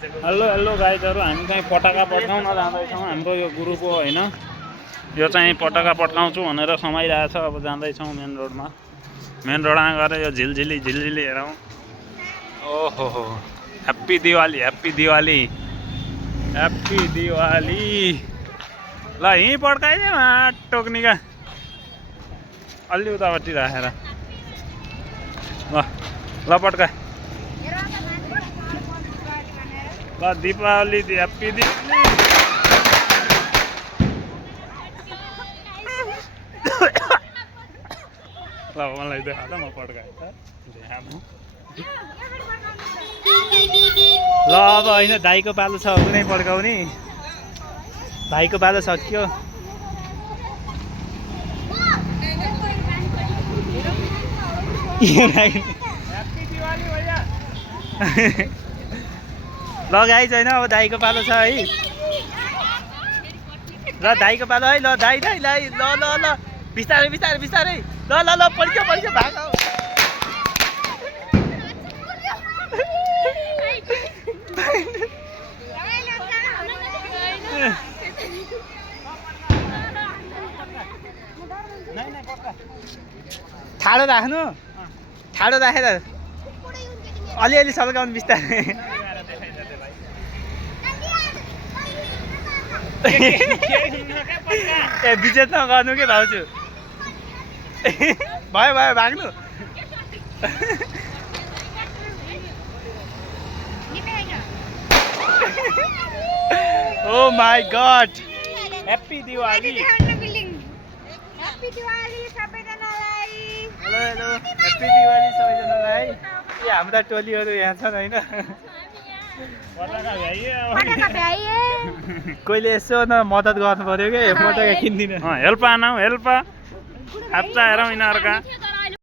Hello hello गाइजहरू, हामी चाहिँ पटाका पड्काउन जाँदैछौँ। हाम्रो यो ग्रुप हो होइन, यो चाहिँ पटाका पड्काउँछु भनेर समाइरहेछ। अब जाँदैछौँ मेन रोडमा। मेन रोडमा गएर यो झिलझिली हेरौँ। ओहो हो, happy Diwali, happy Diwali, happy Diwali. ल यहीँ पड्काइदियो टोक्निका अलि उतापट्टि राखेर। ल ल पड्का। ल दीपावली, ह्याप्पी दिवाली। ल मलाई देखा त, म पड्काएँ त। ल अब होइन, दाइको पालो छ, कुनै पड्काउने। भाइको पालो सक्यो। ल गाई छैन, अब दाइको पालो छ है। ल दाइको पालो है। ल दाइ दाइ दाइ, ल ल ल बिस्तारै बिस्तारै बिस्तारै। ल ल ल पड्क्यो पड्क्यो, भाग। ठाडो राख्नु, ठाडो राखेर अलिअलि सल्काउनु बिस्तारै। ए विजेत नगर्नु के भाउजू। भयो भयो, भाग्नु। Oh my god, happy Diwali. Happy Diwali सबैजनालाई। हेलो हेलो, ह्याप्पी दिवाली सबैजनालाई। ए हाम्रा टोलीहरू यहाँ छन् होइन। कोहीले यसो न मद्दत गर्नु पर्यो कि पटाका किन्दिनँ। हेल्प आनौ, हेल्प आप्चा हेरौँ यिनीहरूका।